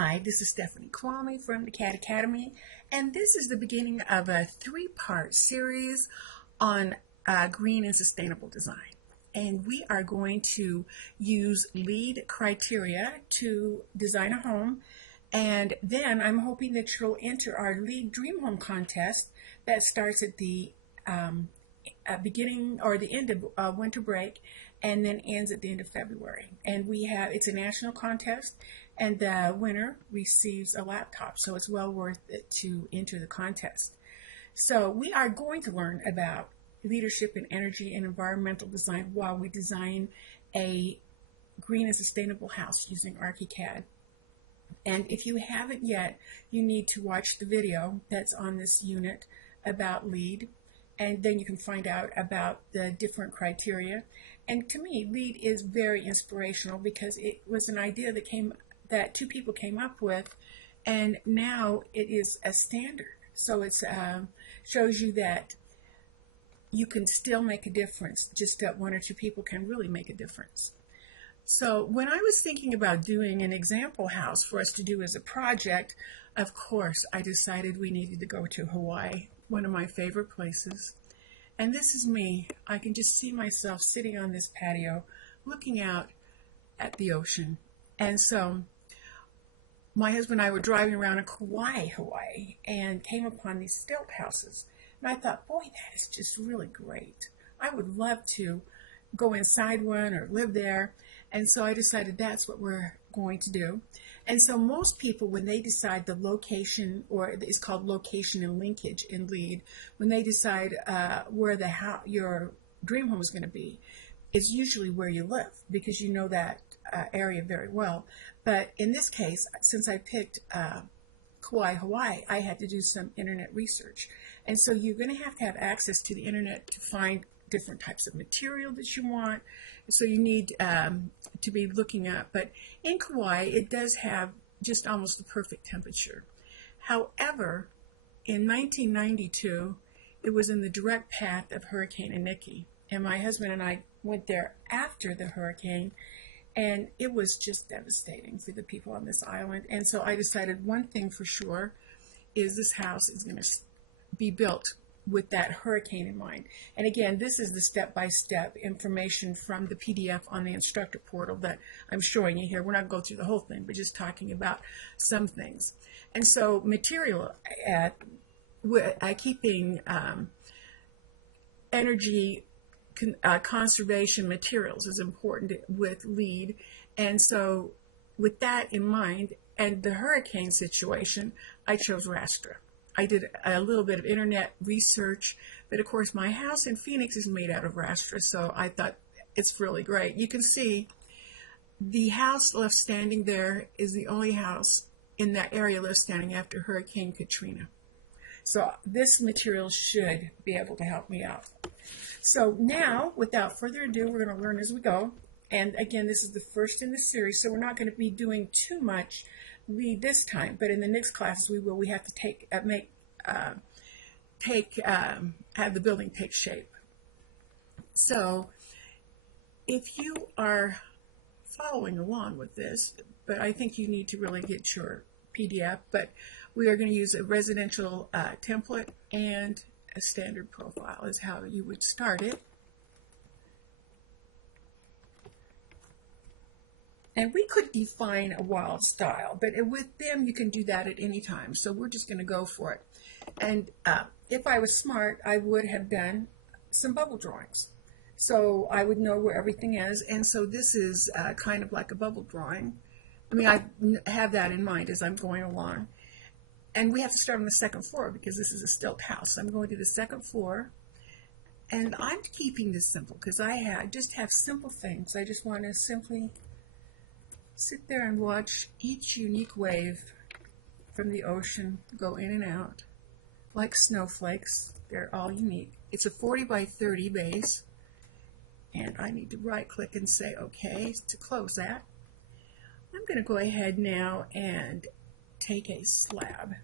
Hi, this is Stephanie Kwame from the CAD Academy, and this is the beginning of a three-part series on green and sustainable design. And we are going to use LEED criteria to design a home, and then I'm hoping that you'll enter our LEED Dream Home Contest that starts at the beginning or the end of winter break and then ends at the end of February. And it's a national contest, and the winner receives a laptop, so it's well worth it to enter the contest. So we are going to learn about leadership in energy and environmental design while we design a green and sustainable house using ARCHICAD. And if you haven't yet, you need to watch the video that's on this unit about LEED, and then you can find out about the different criteria. And to me, LEED is very inspirational because it was an idea that two people came up with, and now it is a standard. So it shows you that you can still make a difference, just that one or two people can really make a difference. So when I was thinking about doing an example house for us to do as a project, of course, I decided we needed to go to Hawaii, one of my favorite places. And this is me. I can just see myself sitting on this patio, looking out at the ocean. And so my husband and I were driving around in Kauai, Hawaii, and came upon these stilt houses. And I thought, boy, that is just really great. I would love to go inside one or live there. And so I decided that's what we're going to do. And so most people, when they decide the location, or it's called location and linkage in LEED, when they decide where your dream home is going to be, it's usually where you live because you know that area very well. But in this case, since I picked Kauai, Hawaii, I had to do some internet research. And so you're going to have access to the internet to find different types of material that you want. So you need to be looking up. But in Kauai, it does have just almost the perfect temperature. However, in 1992, it was in the direct path of Hurricane Iniki. And my husband and I went there after the hurricane, and it was just devastating for the people on this island. And so I decided one thing for sure is this house is going to be built with that hurricane in mind. And again, this is the step-by-step information from the PDF on the Instructor Portal that I'm showing you here. We're not going to go through the whole thing, but just talking about some things. And so material, keeping energy conservation materials is important with LEED. And so with that in mind and the hurricane situation, I chose Rastra. I did a little bit of internet research, but of course my house in Phoenix is made out of Rastra, so I thought it's really great. You can see the house left standing there is the only house in that area left standing after Hurricane Katrina. So this material should be able to help me out. So now, without further ado, we're going to learn as we go. And again, this is the first in the series, so we're not going to be doing too much LEED this time, but in the next classes we will. We have to have the building take shape. So if you are following along with this, but I think you need to really get your PDF, but we are going to use a residential template and a standard profile is how you would start it. And we could define a wild style, but with them you can do that at any time. So we're just going to go for it. And if I was smart, I would have done some bubble drawings. So I would know where everything is. And so this is kind of like a bubble drawing. I mean, I have that in mind as I'm going along. And we have to start on the second floor because this is a stilt house. I'm going to the second floor. And I'm keeping this simple because I just have simple things. I just want to simply sit there and watch each unique wave from the ocean go in and out like snowflakes. They're all unique. It's a 40 by 30 base, and I need to right click and say okay to close that. I'm going to go ahead now and take a slab,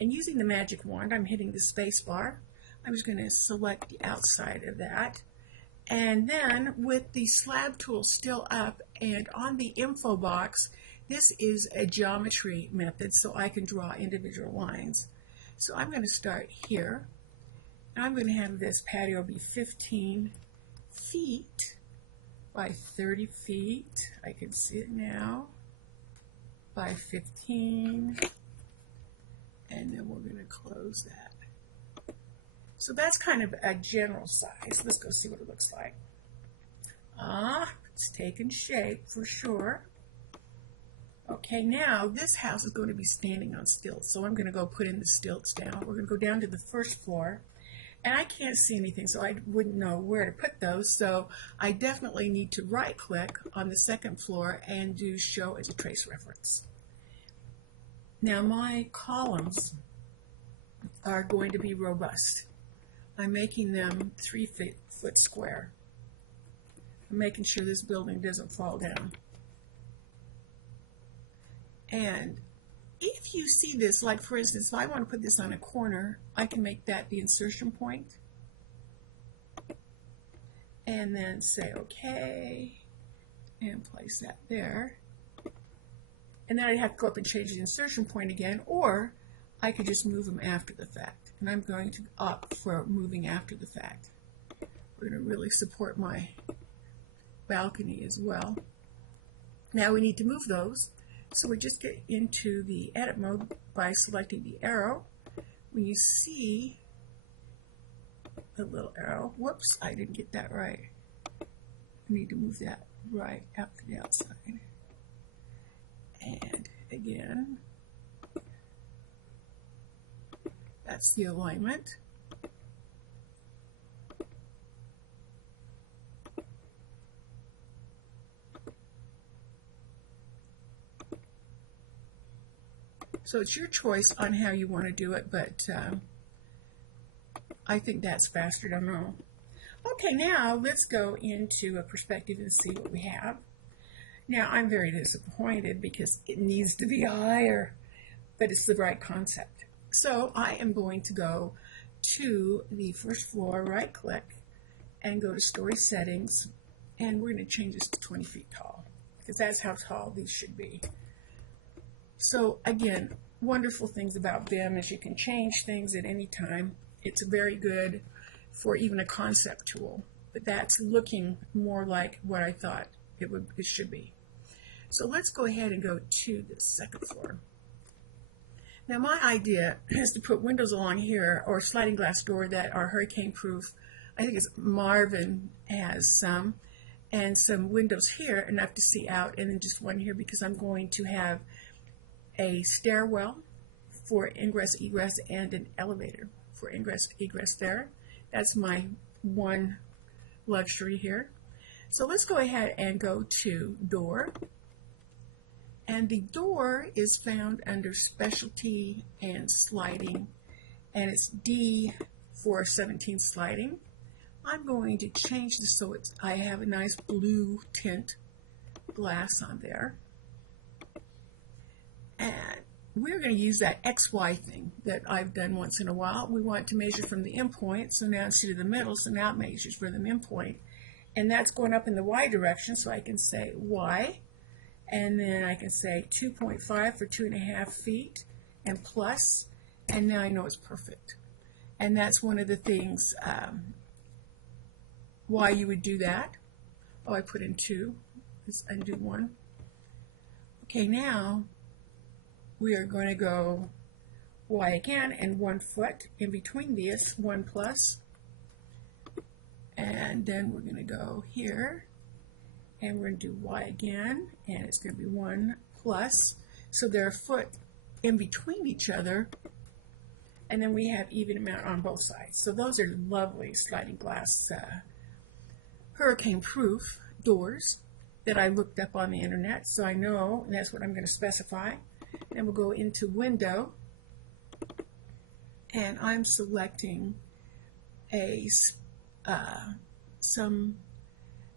and using the magic wand I'm hitting the space bar. I'm just going to select the outside of that. And then with the slab tool still up and on the info box, This is a geometry method, so I can draw individual lines. So I'm going to start here. I'm going to have this patio be 15 feet by 30 feet. I can see it now. By 15. And then we're going to close that. So that's kind of a general size. Let's go see what it looks like. It's taken shape for sure. Okay, now this house is going to be standing on stilts, so I'm going to go put in the stilts down. We're going to go down to the first floor, and I can't see anything, so I wouldn't know where to put those, so I definitely need to right-click on the second floor and do Show as a Trace Reference. Now my columns are going to be robust. I'm making them 3 foot square. I'm making sure this building doesn't fall down. And if you see this, like for instance, if I want to put this on a corner, I can make that the insertion point. And then say OK, and place that there. And then I'd have to go up and change the insertion point again, or I could just move them after the fact. And I'm going to opt for moving after the fact. We're going to really support my balcony as well. Now we need to move those. So we just get into the edit mode by selecting the arrow. When you see the little arrow, whoops, I didn't get that right. I need to move that right out to the outside. And again, that's the alignment. So it's your choice on how you want to do it, but I think that's faster, don't know. Okay, now let's go into a perspective and see what we have. Now I'm very disappointed because it needs to be higher, but it's the right concept. So I am going to go to the first floor, right click, and go to story settings, and we're going to change this to 20 feet tall, because that's how tall these should be. So again, wonderful things about BIM is you can change things at any time. It's very good for even a concept tool, but that's looking more like what I thought it should be. So let's go ahead and go to the second floor. Now my idea is to put windows along here, or sliding glass door that are hurricane proof. I think it's Marvin has some, and some windows here, enough to see out, and then just one here because I'm going to have a stairwell for ingress egress and an elevator for ingress egress there. That's my one luxury here. So let's go ahead and go to door, and the door is found under specialty and sliding, and it's D for 17 sliding. I'm going to change this so I have a nice blue tint glass on there. And we're going to use that XY thing that I've done once in a while. We want to measure from the endpoint, so now instead of the middle, so now it measures for the endpoint. And that's going up in the Y direction, so I can say Y, and then I can say 2.5 for 2.5 feet, and plus, and now I know it's perfect. And that's one of the things why you would do that. Oh, I put in 2. Let's undo 1. Okay, now we are going to go Y again, and 1 foot in between these, 1 plus, and then we're going to go here, and we're going to do Y again, and it's going to be 1 plus, so they're a foot in between each other, and then we have even amount on both sides. So those are lovely sliding glass hurricane proof doors that I looked up on the internet, so I know, and that's what I'm going to specify. Then we'll go into window, and I'm selecting some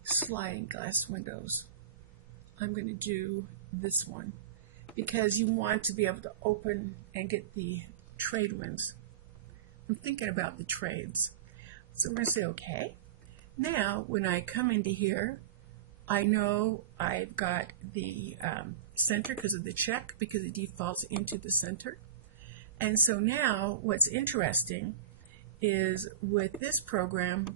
sliding glass windows. I'm going to do this one because you want to be able to open and get the trade winds. I'm thinking about the trades. So we're going to say OK. Now when I come into here, I know I've got the center because of the check, because it defaults into the center. And so now what's interesting is with this program,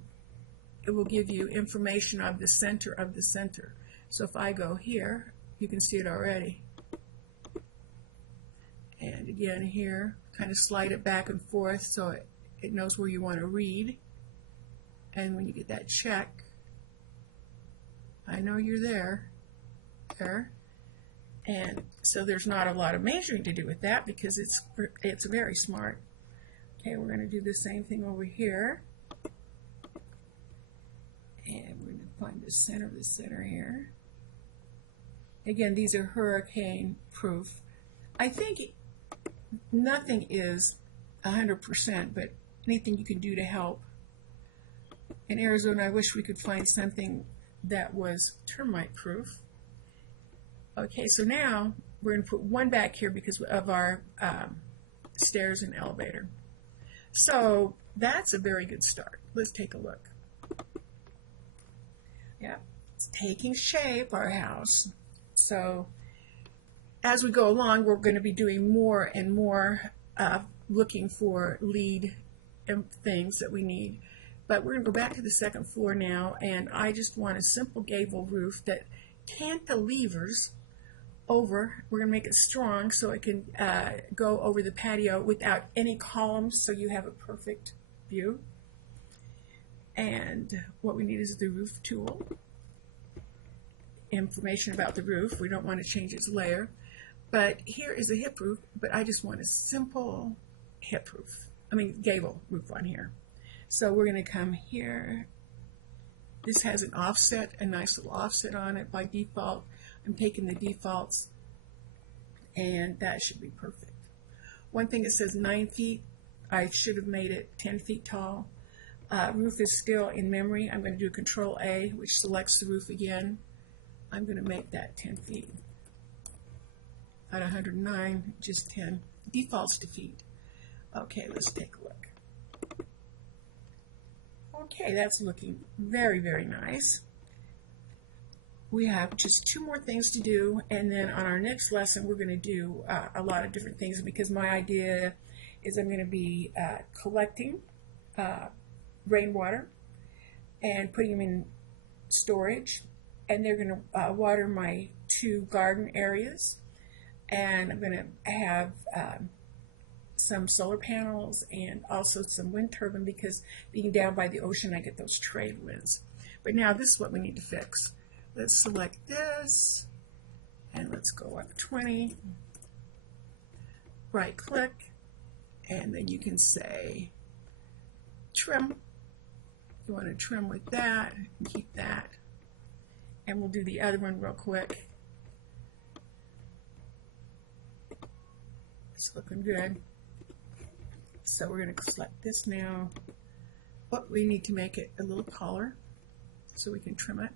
it will give you information of the center of the center. So if I go here, you can see it already. And again here, kind of slide it back and forth so it knows where you want to read. And when you get that check, I know you're there. And so there's not a lot of measuring to do with that because it's very smart. Okay, we're going to do the same thing over here. And we're going to find the center here. Again, these are hurricane proof. I think nothing is 100%, but anything you can do to help. In Arizona, I wish we could find something that was termite proof. Okay, so now we're going to put one back here because of our stairs and elevator. So that's a very good start. Let's take a look. Yeah, it's taking shape, our house. So as we go along, we're going to be doing more and more looking for LEED things that we need. But we're going to go back to the second floor now, and I just want a simple gable roof that cantilevers over. We're going to make it strong so it can go over the patio without any columns, so you have a perfect view. And what we need is the roof tool. Information about the roof. We don't want to change its layer. But here is a hip roof, but I just want a simple hip roof. Gable roof on here. So we're going to come here. This has an offset, a nice little offset on it by default. I'm taking the defaults, and that should be perfect. One thing, it says 9 feet. I should have made it 10 feet tall. Roof is still in memory. I'm going to do Control A, which selects the roof again. I'm going to make that 10 feet. At 109, just 10. Defaults to feet. Okay, let's take a look. Okay, that's looking very, very nice. We have just 2 more things to do, and then on our next lesson we're going to do a lot of different things, because my idea is I'm going to be collecting rainwater and putting them in storage, and they're going to water my 2 garden areas, and I'm going to have some solar panels and also some wind turbine, because being down by the ocean I get those trade winds. But now this is what we need to fix. Let's select this and let's go up 20, right click, and then you can say trim. You want to trim with that and keep that, and we'll do the other one real quick. It's looking good. So we're going to select this now, but we need to make it a little taller so we can trim it.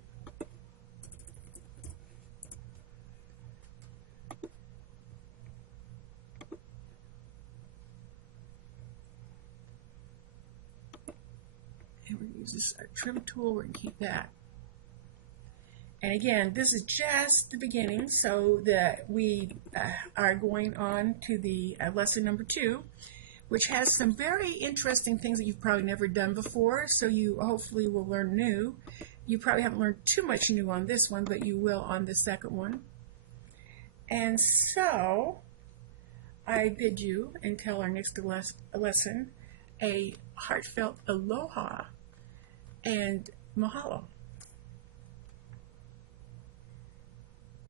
And we're going to use this our trim tool. We're going to keep that. And again, this is just the beginning, so that we are going on to the lesson number 2, which has some very interesting things that you've probably never done before, so you hopefully will learn new. You probably haven't learned too much new on this one, but you will on the second one. And so I bid you, until our next lesson, a heartfelt aloha and mahalo.